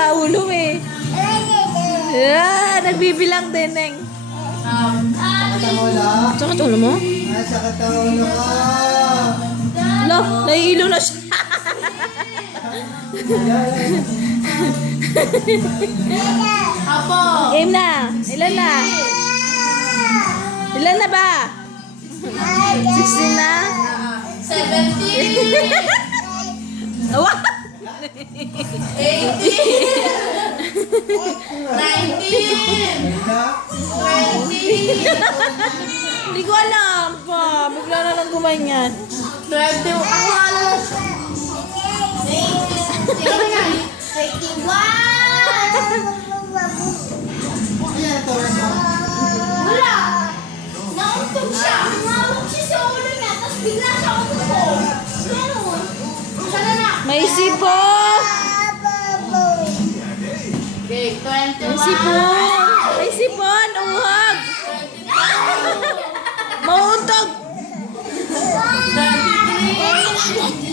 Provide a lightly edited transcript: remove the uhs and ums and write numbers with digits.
sa ulo eh. Nagbibilang din, Neng. Sakit ang ulo? Sakit ulo mo? Ay, sakit ang ulo ko. Lo, nahihilo na siya. Apo. Game na. Ilan na? Ilan na ba? 16 na? 17. Awa! 18. 19. 20. Hindi ko alam pa. Bigla na lang gumanyan. 21. 21. Wala. Nauntog siya. Umawag siya sa ulo niya. Tapos bigla siya umupo. Ganun. Sana na. May sipo! Okay, 21. May sipon! May sipon! Uhag! Mauntog! 23.